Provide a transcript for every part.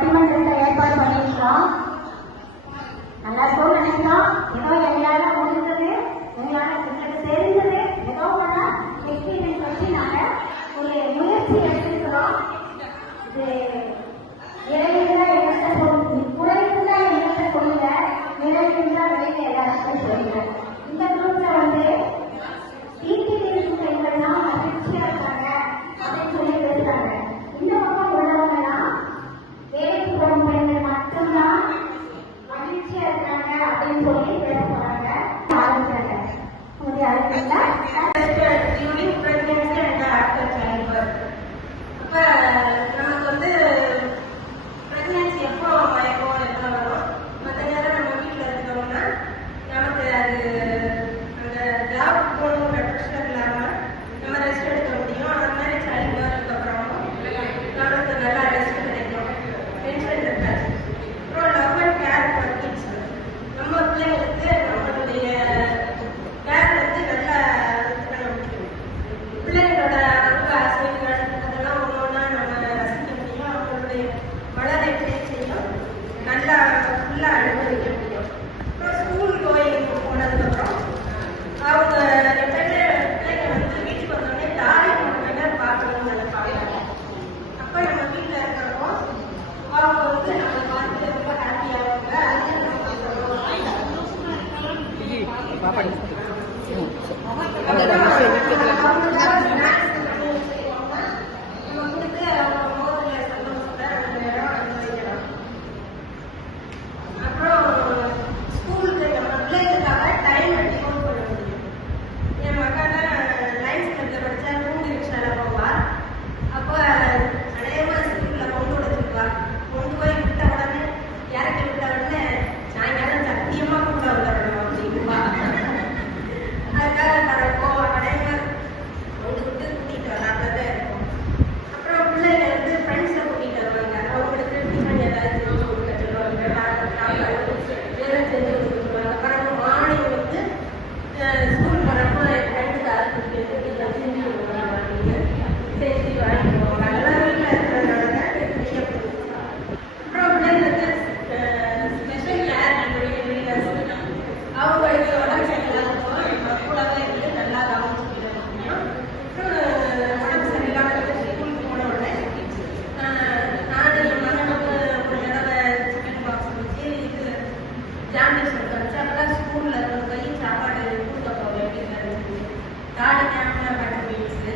பட்டிமன்றத்தை ஏற்பாடு பண்ணியிருக்கிறோம். நல்லா இருக்கும் நினைக்கிறோம். ஏதோ எங்களால முடிஞ்சது, எங்களால எங்களுக்கு தெரிஞ்சது ஏதோ ஒன்றா எக்ஸ்பீரியன்ஸ் வச்சு நாங்கள் ஒரு முயற்சி எடுத்துக்கிறோம். இது இறைவன் எங்கள்கிட்ட சொல்லி குறைந்தா எங்கள்கிட்ட சொல்லுங்க, நிறைவுந்தா வெளியில எல்லாருக்கும் சொல்லுங்க. இந்த குரூப்ல வந்து பெண்கள்லாம் மகிழ்ச்சியா இருக்காங்க அப்படின்னு சொல்லி பேசுறாங்க. இந்த பக்கம் உள்ளவங்கலாம் வேலைக்கு போகும் பெண்கள் மட்டும்தான் மகிழ்ச்சியா இருக்காங்க அப்படின்னு சொல்லி பேச போறாங்க. ஆரம்பிச்சாங்க. உங்களுக்கு அழைக்கிறீங்களா? அப்ப நமக்கு வந்து பிரெக்னன்சி எப்போ மயக்கம் எப்போ வரும், மற்ற நேரம் நம்ம வீட்டில் இருக்கிறோம்னா நமக்கு அது அந்த ஜாப் போகணுங்கிற ப்ரெஷர் இல்லாமல் நம்ம ரெஸ்ட் எடுக்க முடியும். அந்த மாதிரி சைல்டு பர்த்துக்கு அப்புறம் நமக்கு நல்லா ரெஸ்ட் கிடைக்கும், டென்ஷன் இருக்காது. அப்புறம் love and care for kids, நம்ம பிள்ளைங்களுக்கு நம்மளுடைய கேர் வந்து நல்லா பண்ண முடியும். பிள்ளைங்களோட அன்பு ஆசைகள் அதெல்லாம் ஒன்றா நம்ம ரசிக்க முடியும். அவங்களுடைய வளர பேச்சையும் நல்லா ஃபுல்லாக அனுபவிக்க முடியும். அப்புறம் ஸ்கூல் கோயிலுக்கு போனதுக்கப்புறம் அவங்க பிள்ளைங்க வந்து வீட்டுக்கு வந்தோடனே தாய் மட்டுமே பார்க்கணும்னு நினைப்பாங்க. அப்போ நம்ம வீட்டில் இருக்கிறப்போ அவங்க வந்து நம்ம பார்த்து ரொம்ப ஹாப்பியாகுவாங்க. அது அப்புறம் ஸ்கூலுக்கு நம்ம பிள்ளைங்களுக்காக டைம் டிவோட் பண்ண முடியும். என் மகன் 9th ஸ்டாண்டர்ட்ல படிச்சா ரூம் ரிக்ஷால போவா. அப்போ அநேகமாக ஸ்கூலில் கொண்டு விடுச்சுருவா. கொண்டு போய் விட்ட உடனே இறக்கி விட்ட உடனே சாயங்காலம் சத்தியமாக கூட வந்துடணும் அப்படின்வா. அதுக்காக வரப்போ அநேகமாக கொண்டு விட்டு கூட்டிகிட்டு வராதவே இருக்கும். அப்புறம் பிள்ளைங்க வந்து ஃப்ரெண்ட்ஸை கூட்டிகிட்டு வருவாங்க. அவங்களுக்கு டிஃபன் ஏதாவது செஞ்சு கொடுக்க சொல்லுவாங்க, வேலை செஞ்சு கொடுத்துருவாங்க. அப்புறம் மார்னிங் வந்து ஸ்கூல் போகிறப்போ என் ஃப்ரெண்டுக்கு அரைச்சி செஞ்சு கொடுக்குறாங்க. நீங்கள் செஞ்சு வாங்கிட்டு போவாங்க. அதெல்லாம் வீட்டில் இருக்கிறதுனால தான் செய்ய முடியும். அப்புறம் பிள்ளைங்களுக்கு ஸ்பெஷல் கேர் அவங்களுக்கு உடம்பு சரியில்லாதப்போ நம்ம கூடவே இருந்து நல்லா கவனிச்சுக்கிட முடியும். அப்புறம் உடம்பு சரியில்லாத ஸ்கூலுக்கு போன உடனே நான் என் மகனுக்கு ஒரு தடவை சிக்கன் பாக்ஸ் வச்சு இது ஜாண்டிஸ் வச்சு அப்போதான் ஸ்கூலில் போய் சாப்பாடு கொடுக்க போக வேண்டியது இருந்துச்சு. காடு ஞாபகம் பட்டர் பீன்ஸு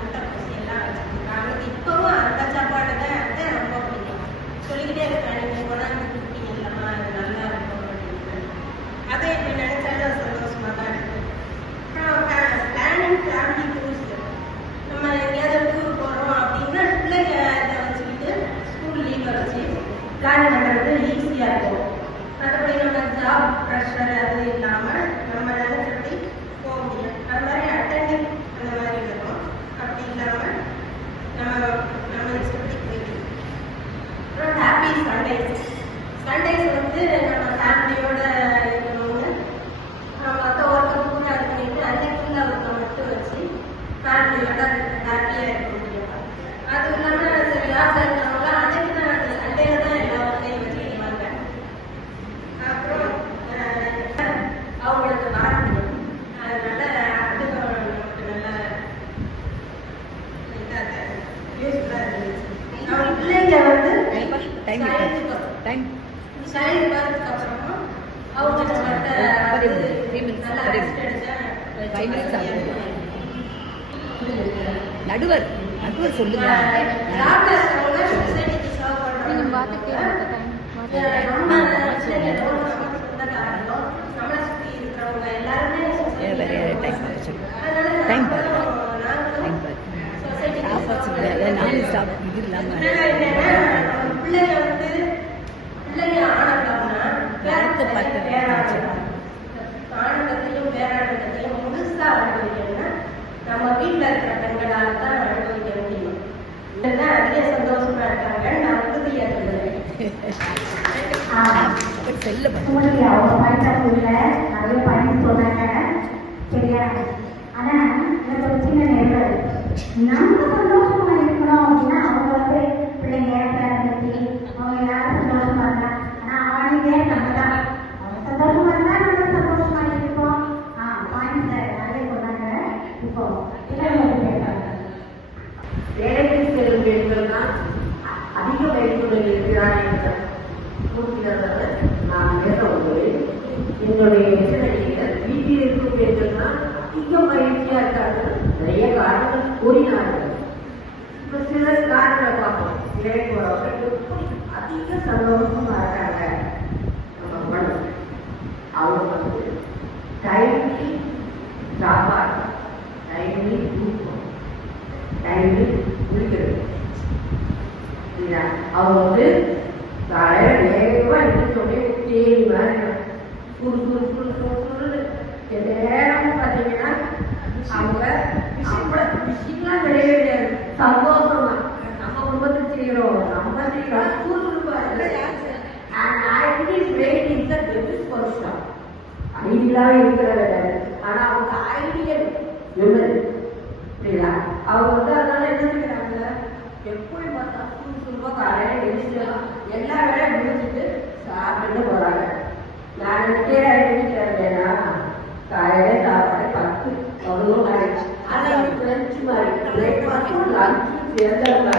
முட்டைப்பூசி எல்லாம் வச்சுருக்காங்க. அவனுக்கு இப்போவும் அந்த சாப்பாடு தான் வந்து ரொம்ப பிடிக்கும். சொல்லிக்கிட்டே இருக்கேன், நீங்கள் கொண்டாந்து குக்கிங் இல்லைம்மா அது நல்லா இருக்கும் அப்படின்னு. அதை இப்போ நினைச்சாலும் சந்தோஷமாக தான் இருக்கு. அப்புறம் பிளானிங் ஃபேமிலி டூர்ஸ், நம்ம எங்கேயாவது டூர் போகிறோம் அப்படின்னா பிள்ளைங்க இதை வச்சுக்கிட்டு ஸ்கூல் லீவை வச்சு பிளான் பண்ணுறது ஈஸியாக இருக்கும். மற்றபடி நம்ம ஜாப் ப்ரெஷர் அது இல்லாமல் நம்ம நினைச்சபடி போக முடியும். அது மாதிரி அட்டெண்டிங் அந்த மாதிரி இருக்கும். அப்படி இல்லாமல் நம்ம இஷ்டப்படி போயிட்டு. அப்புறம் ஹாப்பி சண்டேஸ். சண்டேஸ் வந்து நம்ம ஃபேமிலியோட இருக்கணும்னு மற்ற ஒருத்தர் கூட இது பண்ணிட்டு அன்னைக்குள்ள ஒருத்த மட்டும் வச்சு ஃபேமிலியோட ஹாப்பியாக இருக்க முடியும். அது இல்லாமல் சரி ஆசை இருக்கிறவங்க அன்னைக்கு தான் அந்த சண்டேல தான் எல்லா ஒர்க்கையும் வச்சுருவாங்க. அப்புறம் அவங்களுக்கு வர முடியும். அதனால அதுக்கு நமக்கு நல்ல யூஸ்ஃபுல்லாக இருந்துச்சு. அவங்க பிள்ளைங்க வந்து சைல்டு பர்த்துக்கு அப்புறமா அவங்க நடுவர் சொல்லுங்க. சொசைட்டிக்கு சர்வ் நம்மளை சுற்றி இருக்கிறவங்க எல்லாருமே பிள்ளைங்க வந்து பிள்ளைங்க ஆனந்தம்னா ஆனந்தத்தையும் பேரானந்தத்தையும் முழுசா அனுபவிக்கணும்னா நம்ம வீட்டில் இருக்கிற பெண்களால் தான் அனுபவிக்க முடியும். அதிக சந்தோஷமா இருக்காங்க. நான் உறுதியா சொல்லுவேன். உங்களுக்கு அவங்க படித்தவங்க நிறைய பயணி சொன்னாங்க சரியா? ஆனா எனக்கு ஒரு சின்ன நேரம் நம்ம சந்தோஷமா இருக்கணும் அப்படின்னா அவங்க வந்து பிள்ளைங்க பேரம்பத்தி என்னுடைய தியானங்கள் கூறுகிறவர் நான் நேரம் என்னுடைய வீட்டில் இருக்கும் என்றுன்னா அதிக மகிழ்ச்சியா இருக்காது. நிறைய காரணங்கள் கூறினார்கள். இப்ப சில காரணங்கள் பார்ப்போம். வேலைக்கு போறவங்க எப்படி அதிக சந்தோஷமா இருக்காங்க. நம்ம அவங்க டைம்லி சாப்பாடு, டைம்லி தூக்கம், டைம்லி குளிக்கிறது. அவங்க காலையில வேகமா இருந்தோடனே தேடி மாதிரி குடு குடு குடு குடு நேரமும் பார்த்தீங்கன்னா அவங்க அவ்வளவு விஷயம்லாம் கிடையவே கிடையாது. சந்தோஷமா நம்ம குடும்பத்துக்கு செய்யறோம், நம்ம செய்யறோம் ஐடியாவே இருக்கிறத. ஆனா அவங்க ஐடியல் அவங்க அதனால என்ன செய்யறாங்க, எப்படி பார்த்தா சுறுசுறுப்பா காலையில எழுதிக்கலாம், எல்லா வேலையும் முடிச்சுட்டு சாப்பிட்டு போறாங்க. நான் வீட்டேன்னா காலையில சாப்பாடு 10 அவ்வளோ ஆயிடுச்சு. ஆனா லஞ்சு மாதிரி பிரேக்ஃபாஸ்டும் லஞ்சும் சேர்ந்தாங்க.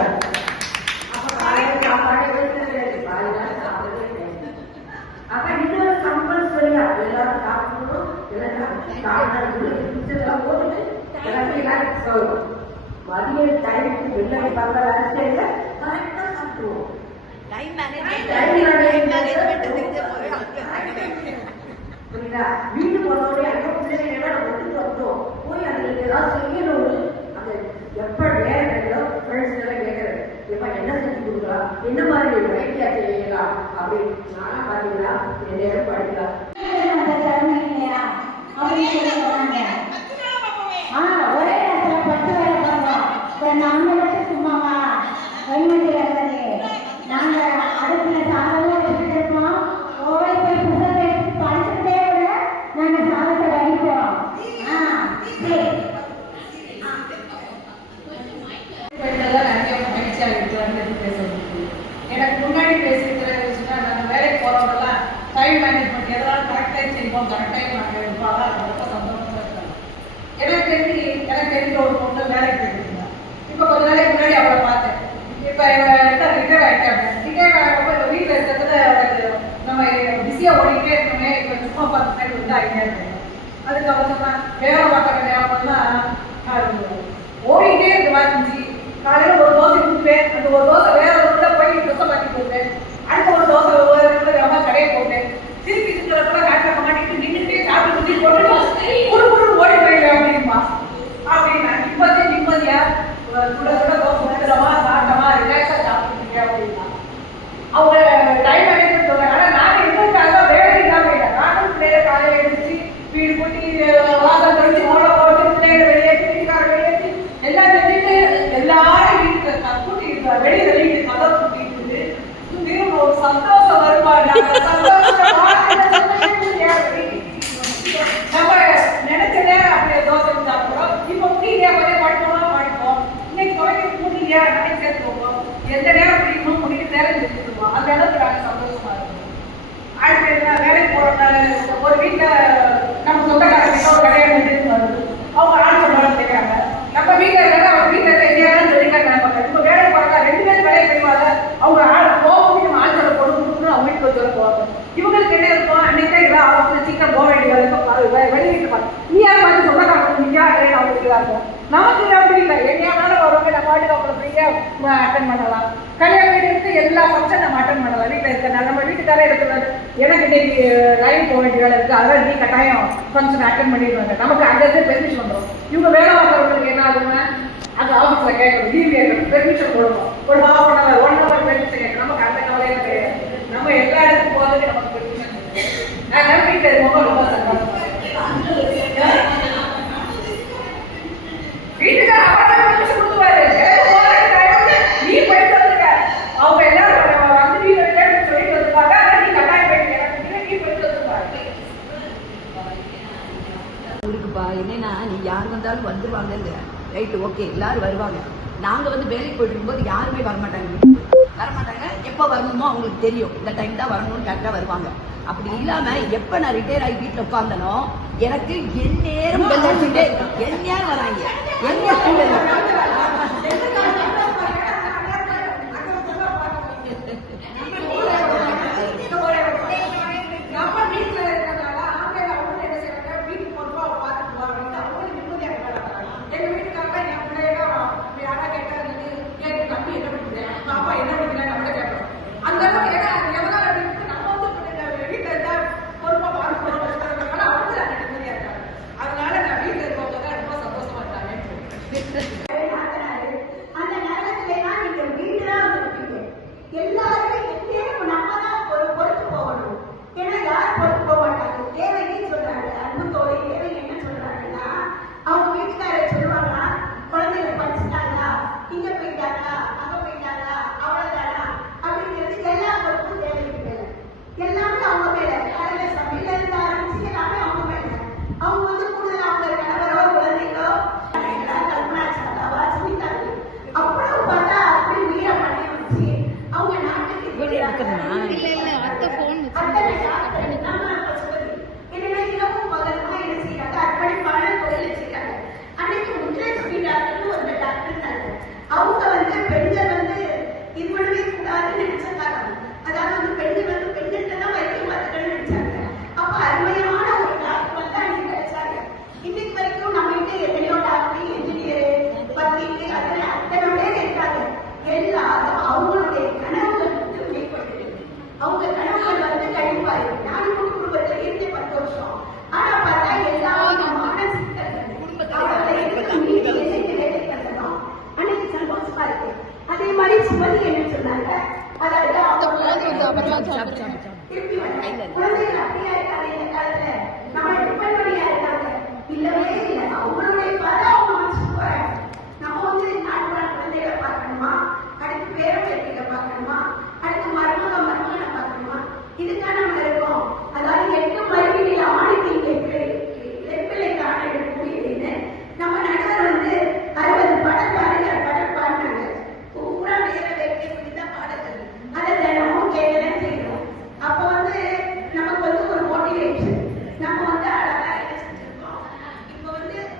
அப்ப காலையில சாப்பாடு எடுத்து காலையில சாப்பிடவே கிடையாது. அப்ப இன்னொரு கம்பல்சரியா எல்லாரும் சாப்பிடணும். எல்லாம் போட்டுட்டு கிளம்பிலாம் மதிய டைமுக்கு வெள்ளை பார்க்க அரசியல கரெக்டா சாப்பிடுவோம். வீட்டு போனோடய ஒத்துட்டு வந்தோம் போய் அதுக்கு ஏதாவது செய்யணும். அது எப்ப வேற ஃப்ரெண்ட்ஸ் எல்லாம் கேட்கறது, எப்ப என்ன செஞ்சு கொடுக்கலாம், என்ன மாதிரி ஐடியா செய்யலாம் அப்படின்னு. நானா பாத்தீங்கன்னா என் நேரம் படிக்கலாம் ஒரே நேரத்தில் 10 வேலை பண்ணுவோம். நாங்க மட்டும் சும்மாவா கைமண்டி வர்றது? நாங்க அடுப்புல சாதமும் வச்சுருக்கோம். ஓவை போய் புத்தகத்தை படிச்சுட்டே விட நாங்க சாதத்தை வடிப்போம். எனக்கு முன்னாடி பேசியிருக்கிற நாங்கள் வேலைக்கு போறவங்கலாம் டைம் மேனேஜ்மெண்ட் எதெல்லாம் கரெக்டாக செய்வோம், கரெக்டாக நாங்கள் இருப்பாங்க. ரொம்ப சந்தோஷமா இருக்காங்க. எனக்கு தெரிஞ்ச ஒரு பொண்ணு வேலைக்கு போயிருக்கீங்க. இப்போ கொஞ்ச நாளைக்கு முன்னாடி அவளை பார்த்தேன். இப்போ ரிட்டையர் ஆகிட்டாங்க. ரிட்டையர் ஆகிறப்ப இப்போ வீட்டில் இருக்கிறதுல நம்ம பிஸியாக ஓடிக்கிட்டே இருக்கோமே, இப்போ சும்மா பார்த்துட்டு வந்து ஆகிட்டே இருக்கோம். அதுக்கு அவங்க சொன்னால் வேலை பார்க்குற நேரம்லாம் ஓடிக்கிட்டே இருக்கு. வாங்கிச்சு காலையில் ஒரு தோசை கொடுப்பேன், அந்த ஒரு தோசை வேற ஒரு போய் ட்ரெஸ்ஸை மாற்றி கொடுப்பேன். அடுத்த ஒரு தோசை ஒவ்வொரு ரொம்ப கடையை போட்டேன். திருப்பி இருக்கிறப்ப காட்டாக்க மாட்டிட்டு நின்றுட்டே சாப்பிட்டு போட்டு ஓடி போயிடுவேன் அப்படின்பா. அப்படின்னா நிம்மதியா சுட சுட தோசை வந்துடுறமா, சாப்பிட்டமா, ரிலாக்ஸாக சாப்பிட்டுருக்கீங்க அப்படின்னா அவங்க டைம் மேனேஜ்மெண்ட் சொல்றாங்க. ஆனால் நானும் எங்களுக்காக தான் வேலை இல்லாமல் போயிட்டேன். நானும் பிள்ளைய காலையில் எழுந்திரிச்சு வீடு கூட்டி வாசல் கழிச்சு மோளை போட்டு பிள்ளைகளை வெளியேற்றி வீட்டுக்கார வெளியேற்றி எல்லாம் செஞ்சுட்டு எல்லாரும் வீட்டுக்கு கூட்டிட்டு வெளியில வீட்டு கதை கூட்டிட்டு திரும்ப ஒரு சந்தோஷம் வருவாங்க. நம்ம நினைச்ச நேரம் அப்படியே தோசை சாப்பிடுறோம். இப்போ முடியலையா கொஞ்சம் படிப்போம். இன்னைக்கு துவைக்க முடியலையா நினைச்சு சேர்த்துவோம். எந்த நேரம் பிடிக்கணும் முடிக்க நேரம் செஞ்சுருவோம். அந்த அளவுக்கு நாங்கள் சந்தோஷமா இருக்கோம். அடுத்து என்ன வேலைக்கு போறதுனால ஒரு வீட்டில் நம்ம சொந்தக்காரங்க ஒரு கடையை வருது. அவங்க ஆள் சொல்றாங்க கேட்கறாங்க. நம்ம வீட்டில் இருந்தாலும் அவங்க வீட்டில் இருக்க எங்கேயாலும் சொல்லிக்காங்க. இப்போ வேலைக்கு போறாங்க 2 பேரும் வேலையை செய்வாங்க. அவங்க ஆள் போகும் நம்ம ஆள் சொல்ல கொடுக்கணும்னு அவங்க வீட்டுக்கு சொல்ல போவாங்க. இவங்களுக்கு என்ன இருக்கும், அன்னைக்கே எல்லாம் அவங்க சீக்கிரம் போக வேண்டியது வெளியிட்டு பார்த்து நீ யாரை பார்த்து சொந்தக்காரங்க நீங்க அவங்களுக்கு தான் இருக்கும். நமக்கு அப்படி இல்லை. எங்கேயானாலும் வருவாங்க, நம்ம பாட்டுக்கு அவங்களை ஃப்ரீயாக அட்டன் பண்ணலாம். கல்யாண வீடு இருக்கு, எல்லா ஃபங்க்ஷன் நம்ம அட்டன் பண்ணலாம். வீட்டில் இருக்கிற நம்ம வீட்டுக்காரே இருக்கிறாரு, எனக்கு இன்னைக்கு லைன் போக வேண்டிய வேலை இருக்குது, அதெல்லாம் நீ கட்டாயம் ஃபங்க்ஷன் அட்டன் பண்ணிடுவாங்க. நமக்கு அங்கேருந்து பெர்மிஷன் வந்துடும். இவங்க வேலை பார்க்குறவங்களுக்கு என்ன ஆகுதுன்னா அந்த ஆஃபீஸில் கேட்கணும், லீவ் கேட்கணும், பெர்மிஷன் கொடுக்கணும். ஒரு half an hour 1 hour permission கேட்கணும். நமக்கு அந்த கவலையெல்லாம் கிடையாது. நம்ம எல்லா இடத்துக்கும் போகிறதுக்கு நமக்கு பெர்மிஷன் கொடுக்கணும். நான் வீட்டில் இருக்கவங்க ரொம்ப சந்தோஷமா வீட்டுக்கார அவர் பெர்மிஷன் கொடுத்துருவாரு. நீ போயிட்டு வந்துருக்க, அவங்க எல்லாரும் வந்து நீ சொல்லிட்டு வந்துருப்பாங்க. ஆனால் நீ கட்டாயம் போயிட்டு நீ போயிட்டு வந்துருப்பாங்க. இருக்குப்பா என்னன்னா நீ யார் வந்தாலும் வந்துருவாங்க. ரைட்டு, ஓகே, எல்லாரும் வருவாங்க. நாங்கள் வந்து வேலைக்கு போயிட்டு இருக்கும்போது யாருமே வரமாட்டாங்க. எப்போ வரணுமோ அவங்களுக்கு தெரியும், இந்த டைம் தான் வரணும்னு கரெக்டாக வருவாங்க. அப்படி இல்லாம எப்போ நான் ரிட்டையர் ஆகி வீட்டில் உட்காந்தனோ எனக்கு என் நேரம் வெள்ளடிச்சுட்டே என் நேரம் வராங்க. பேசுறதுமா? அத்தனை டாக்டர் நம்ம பசுபதி என்னன்னா இரவும் பகலுமா என்ன செய்யறாங்க, அர்ப்பணிப்பான தொழில் வச்சிருக்காங்க. அன்னைக்கு முத்துலட்சுமி டாக்டர்னு ஒரு டாக்டர் இருந்தாங்க. அவங்க பெண்கள் இது பண்ணவே கூடாதுன்னு நினைச்ச காலம், அதாவது பெண்கள் பெண்கள்கிட்ட தான் வைத்தியம் பார்த்துக்கணும்னு நினைச்சாங்க. அப்ப அருமையான ஒரு டாக்டர் அன்னைக்கு கிடைச்சாங்க. இன்னைக்கு வரைக்கும் நம்ம கிட்ட எத்தனையோ டாக்டர், இன்ஜினியர், வக்கீல், அதுல அத்தனை பேர் இருக்காங்க. எல்லாரும் அவங்களுடைய கனவுகள் மேம்பட்டு அவங்க கனவுகள் கழிப்பாரு. நான் குடும்பத்துல இருந்தே 10 வருஷம். ஆனா பார்த்தா எல்லாரும் மானசிக்க அன்னைக்கு சந்தோஷமா இருக்கு. அதே மாதிரி சுமதி என்ன சொன்னாங்க, அதாவது திருப்பி குழந்தைகள் அப்படியா இருக்காங்க இந்த காலத்துல, நம்ம டிபெண்ட் பண்ணியா இருக்காங்க. இல்லவே இல்லை, அவங்களுடைய பார்த்தா அவங்க மனசுக்கு போறாங்க. நம்ம நாட்டுப்புற குழந்தைகளை பார்க்கணுமா, அடுத்து பேர பேட்டிகளை பார்க்கணுமா, அடுத்து மருமகனை பார்க்கணுமா, இதுக்காக நம்ம இருக்கோம். அதாவது 8 மருவியில் ஆணுக்கு வெப்பிலை காண எடுக்கக்கூடியதுன்னு நம்ம நடுவர் 60 படம் பாடினாங்க. பூரா வேற வேட்டைதான் பாடல். அதை தினமும் கேட்கதான் செய்யணும். அப்போ நமக்கு ஒரு மோட்டிவேஷன். நம்ம அழகா என்ன செஞ்சிருக்கோம், இப்போ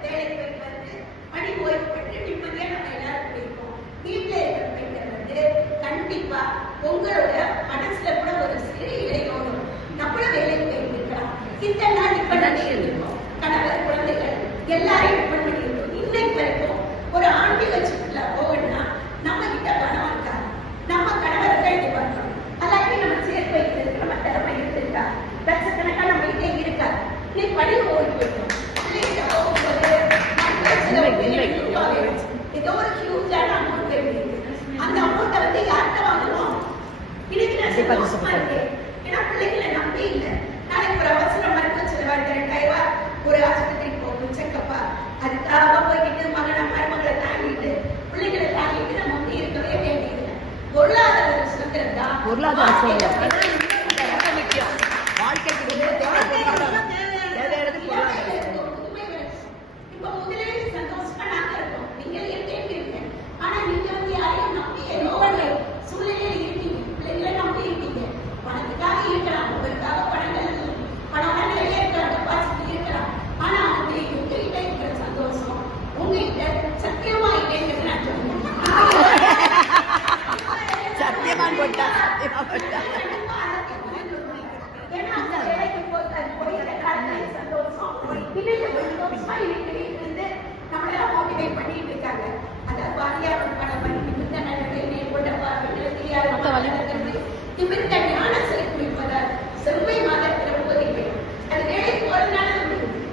வேலைக்கு போயிட்டு பணி ஓய்வு பெற்று நிம்மதியா நம்ம எல்லாரும் போயிருக்கோம். வீட்டுல இருக்கிற பெண்கள் கண்டிப்பா உங்களோட மனசுல கூட ஒரு சிறு இடையோடும் நம்மளும் வேலைக்கு போயிருக்கலாம். இந்த நாள் டிபெண்ட் இருந்திருக்கோம். கணவர், குழந்தைகள் எல்லாரையும் டிபெண்ட் பண்ணியிருக்கோம். இன்னைக்கு வரைக்கும் ஒரு ஆன்மீக சுற்றுலா போகணும்னா நம்ம கிட்ட பணம் இருக்காது, நம்ம கணவரை தான் இது பண்றோம். அல்லாட்டி நம்ம சேர்த்து வைக்கிறது நம்ம திறமை இருந்திருக்கா, லட்சக்கணக்கா நம்ம கிட்டே இருக்காது. நீ பணி ஓடி போயிட்டோம். பிள்ளைகிட்ட போகும்போது ஏதோ ஒரு ஹியூஜான அமௌண்ட் வேண்டியது. அந்த அமௌண்ட்டை யார்கிட்ட வாங்குவோம்? இன்னைக்கு நான் சந்தோஷமா இருக்கேன். ஏன்னா பிள்ளைங்களை நம்பி இல்லை. நாளைக்கு ஒரு அவசர மருத்துவ செலவாக 2000 ஒரு ஆஸ்பத்திரிக்கு போகணும், செக்கப்பா. அதுக்காக போய்கிட்டு மருமகளை தாங்கிட்டு பிள்ளைகளை தாங்கிட்டு நம்ம இருக்கவே வேண்டியது. பொருளாதார சுதந்திரம் தான். பொருளாதார சுதந்திரம் முக்கியம். வாழ்க்கைக்கு இப்ப முதலில் சந்தோஷமா நாங்க இருக்கோம். நீங்க இருக்கீங்க. ஆனா நீங்க யாரையும் நம்பி ஏதோ ஒரு சூழ்நிலையில இருக்கீங்க. பிள்ளைகளை நம்பி இருக்கீங்க. பணத்துக்காக இருக்கலாம், உங்களுக்காக பணம் நிறைய இருக்கலாம், டெபாசிட் இருக்கலாம். ஆனா உங்ககிட்ட இருக்கிற சந்தோஷம் உங்ககிட்ட சத்தியமா இல்லைங்கிறது நான் சொல்றேன். சத்தியமா போட்டா ஏன்னா அந்த வேலைக்கு போய் சந்தோஷம் நம்மளெல்லாம் மோட்டிவேட் பண்ணிட்டு இருக்காங்க. அதாவது வாரியார் பணம் நிமித்த நடவடிக்கை நிமித்த ஞான செலுத்துவதால் செவ்வை மாதத்தில் போதிப்பை அது வேலைக்கு போறதுனால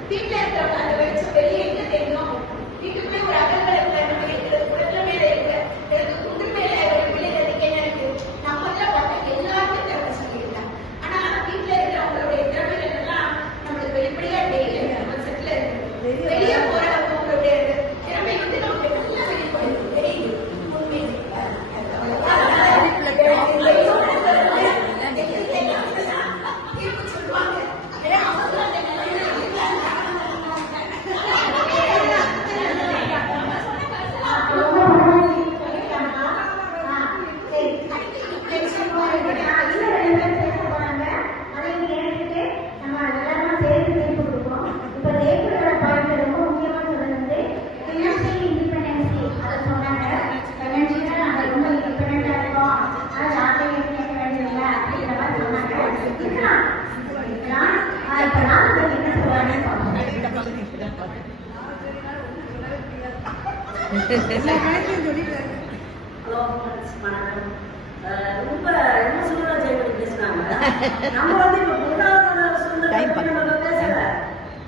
வீட்டுல இருக்கிறவங்க அதை வச்சு வெளியே எங்க தெரியும். வீட்டுக்குள்ளே ஒரு அகல்களை நம்ம இருக்கிறது குடத்துல மேல இருக்கு, எனக்கு குண்டு மேல வெளியில இருக்க எனக்கு நம்ம பார்த்தா எல்லாருமே திறமை சொல்லியிருக்காங்க. ஆனா வீட்டுல இருக்கிறவங்களுடைய திறமைகள் எல்லாம் நம்மளுக்கு வெளிப்படையா தெரியல. நம்ம செட்ல இருக்கு வெளியே போறவங்களுடைய திறமை நமக்கு நல்லா வெளிப்படுது, தெரியுது. சொல்லுவாங்க ரொம்ப எமோஷனலா ஜெயமணி பேசினாங்க. நம்ம இப்ப பொருளாதார சூழ்நிலை பேசல,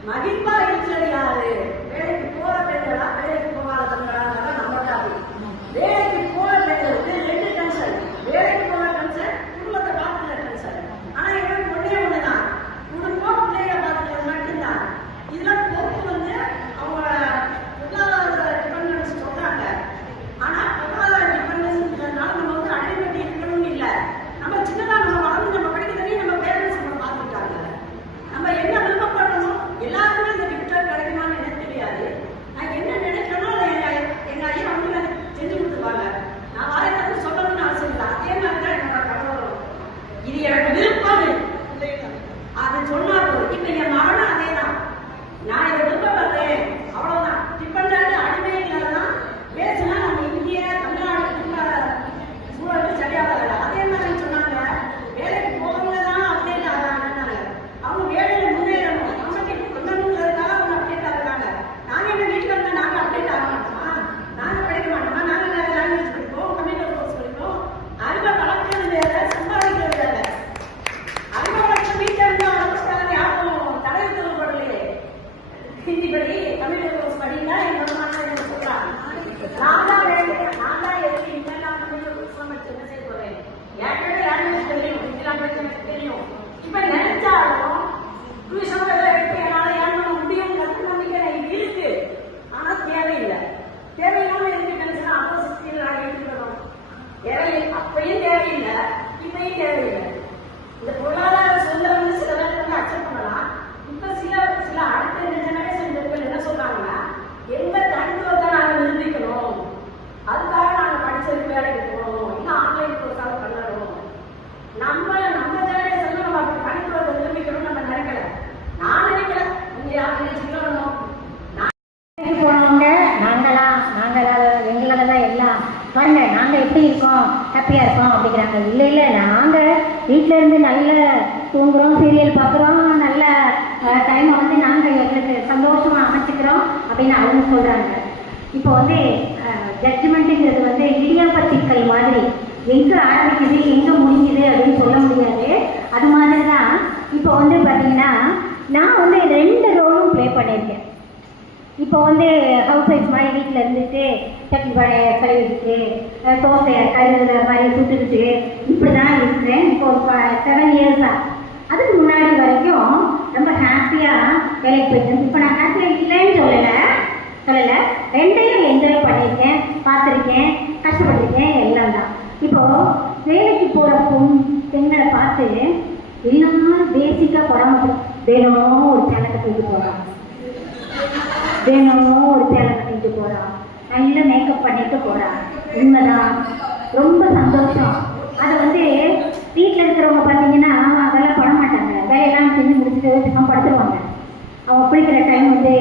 மகிழ்வா இருக்கிறது யாரு? வேலைக்கு போற பெண்களா, வேலைக்கு போகாத பெண்களா? நம்ம டாபிக். வேலைக்கு போற பெண்களுக்கு 2 டென்ஷன். வேலைக்கு போற டென்ஷன், குடும்பத்தை பார்த்துக்கிற டென்ஷன். ஆனா எனக்கு ஒண்ணுதான், குடும்பம் பிள்ளைகளை பார்த்துக்கிறது மட்டும்தான். இதெல்லாம் பொறுப்பு அவங்க பொருளாதார டிபெண்டன்ஸ் சொல்றாங்க. ஆனா பொருளாதார டிபெண்டன்ஸ்னால நம்ம அடிமைப்பட்டு இருக்கணும்னு இல்லை. நம்ம சின்னதா நம்ம வளர்ந்து நம்ம படிக்கிறதே நம்ம பேரண்ட்ஸ் நம்ம பார்த்துக்கிட்டாங்க. நம்ம என்ன விருப்பப்படணும், எல்லாருக்குமே இந்த கிஃப்ட் கிடைக்குமான்னு எனக்கு தெரியாது. நான் என்ன நினைக்கிறேனோ அதை எங்க ஐயா வந்து எனக்கு செஞ்சு கொடுத்துருவாங்க. அப்பயும் தேவையில்லை, இப்பயும் தேவையில்லை. இந்த பொருளாதார சூழ்நிலை வந்து சில பேர் வந்து அக்செப்ட் பண்ணலாம். இப்ப சில அடுத்த இந்த ஜெனரேஷன் people என்ன சொல்றாங்கன்னா, எங்க தனித்துவத்தை நாங்க நிரூபிக்கணும், அதுக்காக நாங்க படிச்சதுக்கு வேலைக்கு போகணும், இன்னும் ஆன்லைன் கோர்ஸாக பண்ணணும். நம்ம ஜெனரேஷன்ல நம்ம அப்படி தனித்துவத்தை நிரூபிக்கணும்னு நம்ம நினைக்கல. நான் நினைக்கல, நீங்க யாரும் சொல்லணும். போனவங்க எங்களால தான் எல்லாம் பாருங்க, நாங்க எப்படி இருக்கோம், ஹாப்பியா இருக்கோம் அப்படிங்கிறாங்க. இல்லை நாங்க வீட்டில இருந்து நல்ல தூங்குறோம், சீரியல் பார்க்குறோம், நல்ல டைமை வந்து நாங்க எங்களுக்கு சந்தோஷமா அமைச்சுக்கிறோம் அப்படின்னு அவங்க சொல்றாங்க. இப்போ வந்து ஜட்ஜ்மெண்ட்டுங்கிறது வந்து இடியாப்பத்திக்கல் மாதிரி எங்க ஆரம்பிக்குது எங்க முடிக்குது அப்படின்னு சொல்ல முடியாது. அது மாதிரி தான் இப்போ வந்து பார்த்தீங்கன்னா நான் வந்து 2 ரோலும் ப்ளே பண்ணியிருக்கேன். இப்போ வந்து ஹவுஸ் ஒய்ஃப் மாதிரி வீட்டில் இருந்துட்டு சட்னி கழுவிட்டு தோசையை கழுவுற மாதிரி சுட்டுக்கிட்டு இப்படி தான் இருக்கிறேன். இப்போ ஒரு 7 இயர்ஸாக. அதுக்கு முன்னாடி வரைக்கும் ரொம்ப ஹாப்பியாக வேலைக்கு போயிட்டேன். இப்போ நான் ஹாப்பியாக இல்லைன்னு சொல்லலை, 2யும் என்ஜாய் பண்ணியிருக்கேன், பார்த்துருக்கேன், கஷ்டப்பட்டிருக்கேன், எல்லாம் தான். இப்போது வேலைக்கு போகிற பெண்களை பார்த்து எல்லாரும் பேசிக்காக பராமரி வேணும், ஒரு சேலை கட்டிட்டு போகிறான், வேணும் ஒரு சேலை கட்டிட்டு போகிறான், நல்ல மேக்கப் பண்ணிட்டு போகிறான். உண்மைதான், ரொம்ப சந்தோஷம். அதை வந்து வீட்டில் இருக்கிறவங்க பார்த்தீங்கன்னா அதெல்லாம் பண்ண மாட்டாங்க. வேலையெல்லாம் செஞ்சு முடிச்சுட்டு அவங்க படுத்துருவாங்க. அவங்க குளிக்கிற டைம் வந்து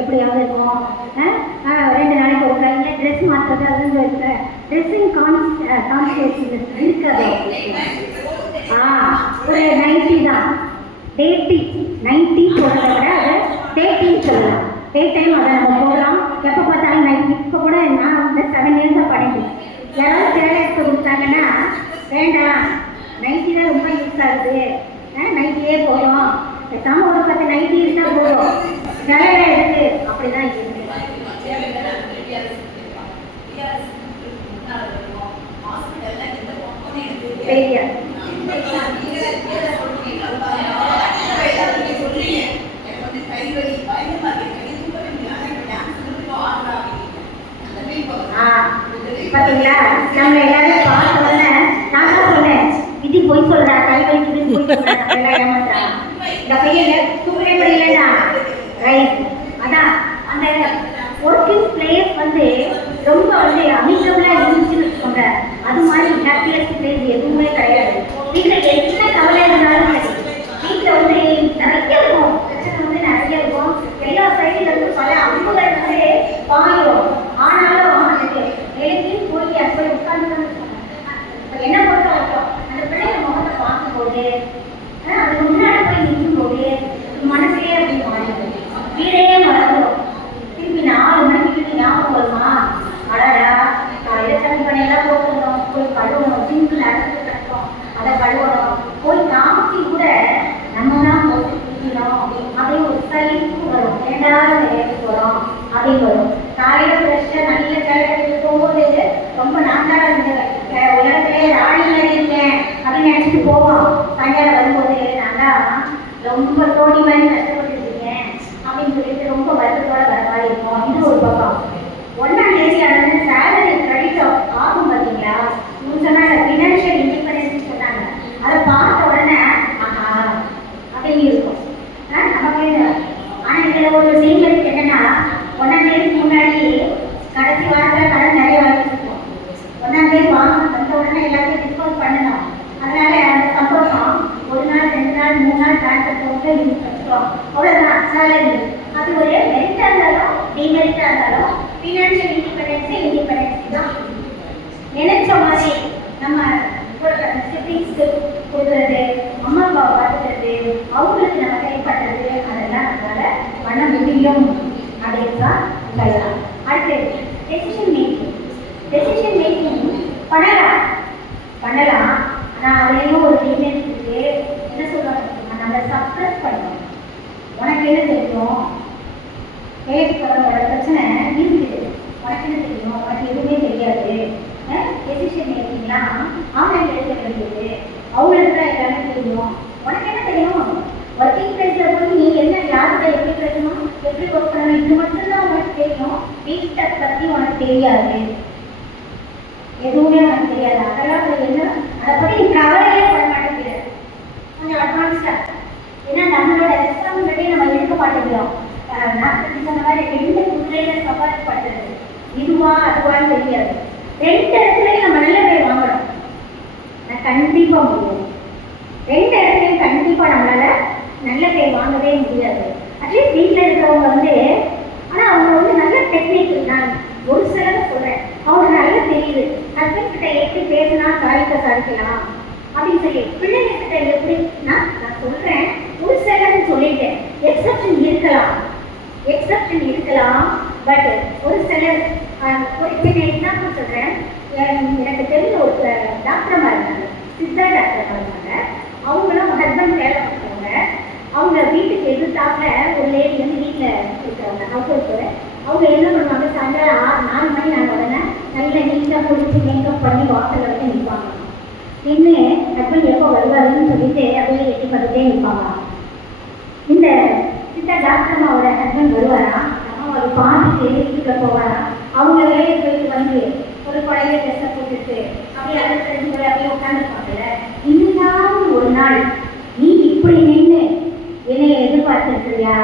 எப்படியாவது இருக்கும், 2 நாளைக்கு ஒரு கையில் ட்ரெஸ் மாற்றுறது, அது ட்ரெஸ்ஸிங் கான்சியஸ் இருக்காது. ஒரு 90 தான் நைட்டி சொல்கிறத விட அது டேட்டிங் சொல்லலாம். டே டைம் அதை நம்ம போடுறோம், எப்போ பார்த்தாலும் நைட்டி. இப்போ கூட நான் வந்து 7 இயர்ஸாக பண்ணிட்டேன். யாராவது சேலை எடுத்து கொடுத்தாங்கன்னா வேண்டாம், நைட்டி தான் ரொம்ப யூஸ் ஆகுது, நைட்டியே போதும், பேசாமல் ஒரு 10 நைட்டி இருந்தால் போதும், வேலை எடுத்து அப்படிதான் இருக்கு. சரியா பாத்தீங்களா, நம்மள எல்லாரும் பார்த்த உடனே நான் தான் சொன்னேன், இது போய் சொல்றா, கைவலிக்குது போய் சொல்றா, ஏமாத்துறா, இந்த பையன் தூக்கவே முடியலடா. ரைட், அதான் அந்த ஒர்க்கிங் பிளேஸ் வந்து ரொம்ப வந்து அமிகபிளா இருந்துச்சுன்னு வச்சுக்கோங்க. அது மாதிரி ஹாப்பியஸ்ட் பிளேஸ் எதுவுமே கிடையாது. வீட்டில் என்ன கவலை இருந்தாலும் சரி, வீட்டில் வந்து நிறைய இருக்கும், பிரச்சனை வந்து நிறைய இருக்கும். எல்லா சைடுல இருந்து பல அம்புகள் வந்து பாயும். ஆனாலும் எனக்கு வேலைக்கு போய் அது போய் உட்கார்ந்து என்ன பொறுத்த வரைக்கும் அந்த பிள்ளைங்க முகத்தை பார்க்கும்போது, அதுக்கு முன்னாடி போய் நிற்கும் போது மனசே அப்படி மாறிடும், வீடே மறந்துடும். திருப்பி 4 மணிக்கு ஞாபகம் வருமா, அடடா காலையில தண்ணி பண்ணியெல்லாம் போட்டுருந்தோம், போய் கழுவணும், சிங்கிள் அடைச்சி கட்டணும், அதை கழுவணும், போய் காமிச்சி கூட நம்ம தான் போட்டு குடிக்கணும் அப்படியே ஒரு சலிப்பு வரும். 2வது வேலைக்கு போகிறோம் அப்படின்னு வரும். காலையில ஃப்ரெஷ்ஷாக நல்ல வேலை போகும்போது ரொம்ப நாட்டாக இருந்தேன், உலகத்திலே ராணி மாதிரி இருக்கேன் அப்படின்னு நினச்சிட்டு போவோம். சாயங்காலம் வரும்போது நான் ரொம்ப தோணி மாதிரி கஷ்டப்பட்டு இருக்கேன் அப்படின்னு சொல்லிட்டு ரொம்ப வருத்தத்தோட வர மாதிரி இருக்கும். இது ஒரு பக்கம். 1ஆம் தேதி ஆனது சேலரி கிரெடிட் ஆகும் பார்த்தீங்களா, இவங்க சொன்னாங்க ஃபினான்ஷியல் இண்டிபெண்டன்ஸ் சொன்னாங்க. அதை பார்த்த உடனே ஆஹா அப்படின்னு இருக்கும் நமக்கு. ஆனால் இதில் ஒரு சீனியருக்கு என்னன்னா, 1ஆம் தேதிக்கு முன்னாடி கடைசி வாரத்தில் கடன் நிறைய வாங்கிட்டுருக்கோம். 1ஆம் தேதி வாங்க வந்த உடனே எல்லாத்தையும் டிஸ்கவுண்ட் பண்ணணும். அதனால அந்த சந்தோஷம் 1 நாள் 2 நாள் 3 நாள் பேங்க் போட்டு யூஸ் பண்ணிக்கிறோம், அவ்வளோதான் சேலரி. அது ஒரு மெரிட்டாக இருந்தாலும் டிமெரிட்டாக இருந்தாலும் ஃபினான்ஷியல் இண்டிபெண்டன்ஸ் தான். நினைச்ச மாதிரி நம்ம சிப்ளிங்ஸ்க்கு கொடுக்குறது, அம்மா அப்பாவை பார்த்துக்கிறது, அவங்களுக்கு நம்ம கைப்பற்றது, அதெல்லாம் நம்மளால பண்ண முடியும் அப்படின்னு தான் சொல்லலாம். அடுத்து டெசிஷன் மேக்கிங் பண்ணலாம். ஆனால் அதுலேயும் ஒரு டீமேஜ் இருக்கு. என்ன சொல்லுவாங்க, நம்ம சப்ரஸ் பண்ணணும். உனக்கு என்ன தெரியும், வேலைக்கு போகிறவங்களோட பிரச்சனை இருக்குது, உனக்கு என்ன தெரியும், உனக்கு எதுவுமே தெரியாது. டெசிஷன் மேக்கிங்லாம் ஆன்லைன் எடுக்க வேண்டியது, அவங்களுக்கு தான் எல்லாமே தெரியும். உனக்கு என்ன தெரியும், ஒர்க்கிங் பிளேஸில் போய் நீ என்ன யார்கிட்ட எப்படி பேசணும், எப்படி ஒர்க் பண்ணணும், இது மட்டும்தான் உனக்கு தெரியும். வீட்டை பற்றி உனக்கு தெரியாது. எதுவுமே உனக்கு தெரியாது. அதெல்லாம் என்ன அதை பற்றி நீ கவலையே பட மாட்டேங்கிற. கொஞ்சம் அட்வான்ஸ்டா. ஏன்னா நம்மளோட ரெஸ்பான்சிபிலிட்டியை நம்ம எடுக்க மாட்டேங்கிறோம். நான் சொன்ன மாதிரி 2 குதிரையில சவாரி பண்ணுறது இதுவா அதுவான்னு தெரியாது. 2 இடத்துலையும் நம்ம நல்ல பேர் வாங்கணும். நான் கண்டிப்பா முடியும். 2 இடத்துலையும் கண்டிப்பா நம்மளால நல்ல பேர் வாங்கவே முடியாது. அட்லீஸ்ட் வீட்டில் இருக்கிறவங்க வந்து ஆனால் அவங்க வந்து நல்ல டெக்னிக். நான் ஒரு சிலரை சொல்கிறேன், அவங்களுக்கு நல்லா தெரியுது ஹஸ்பண்ட் கிட்ட எப்படி பேசினா காரியத்தை சாதிக்கலாம் அப்படின்னு சொல்லி. பிள்ளைங்க கிட்ட எப்படின்னா நான் சொல்கிறேன், ஒரு சிலர்னு சொல்லிட்டேன். எக்ஸப்ஷன் இருக்கலாம். பட் ஒரு சிலர் ஒரு சின்ன எக்ஸாம்பிள் சொல்கிறேன். எனக்கு தெரிஞ்ச ஒரு டாக்டர்மா இருந்தாங்க, சித்தா டாக்டர்மா இருந்தாங்க. அவங்களும் ஹஸ்பண்ட் வேலை பண்ணுறவங்க. அவங்க வீட்டுக்கு எதிர்த்தாப்புல ஒரு லேடி வந்து வீட்டில் இருக்கிறவங்க ஹவுஸ் ஒய்ஃப். அவங்க என்ன பண்ணுவாங்க, சாயங்காலம் 4 மணி ஆன உடனே நல்ல நீட்டாக குளிச்சு மேக்கப் பண்ணி வாசலில் வந்து நிற்பாங்க. நின்று ஹஸ்பண்ட் எப்போ வருவாருன்னு சொல்லிட்டு அப்படியே எட்டி பார்த்துட்டே நிற்பாங்க. இந்த சித்தா டாக்டர்மாவோட ஹஸ்பண்ட் வருவாரா, நம்ம ஒரு பார்த்துட்டு வீட்டுக்கு போவாரா, அவங்க வேலையை போயிட்டு வந்து ஒரு பழைய ட்ரெஸ்ஸை போட்டுட்டு அப்படியே அடுத்த 2 முறை அப்படியே உட்காந்துருப்பாங்கல்ல. இன்னும் ஒரு நாள் நீ இப்படி நின்று என்னைய எதிர்பார்த்துருக்கிறியா,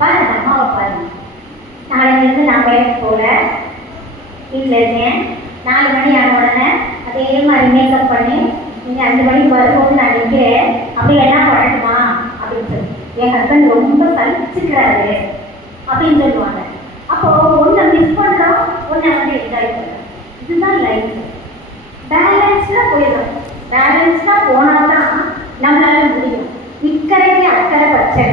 பாரு அம்மாவை பாரு, நாளையிலேருந்து நான் வேலைக்கு போகல, வீட்டில் இருக்கேன். 4 மணி ஆன உடனே அதே மாதிரி மேக்கப் பண்ணி நீங்கள் 5 மணிக்கு வரும்போது நான் நிற்கிறேன், அப்படி என்ன பண்ணட்டுமா அப்படின்னு சொல்லி என் ஹஸ்பண்ட் ரொம்ப சலிச்சுக்கிறாரு அப்படின்னு சொல்லுவாங்க. அப்போது ஒன்றை மிஸ் பண்ணுறோம், ஒன்றை வந்து என்ஜாய் பண்ணுறோம். இதுதான் லைஃப். பேலன்ஸ்டாக போயிடும். பேலன்ஸ்டாக போனால் தான் நம்மளால முடியும். இக்கரைக்கு அக்கறை பச்சை.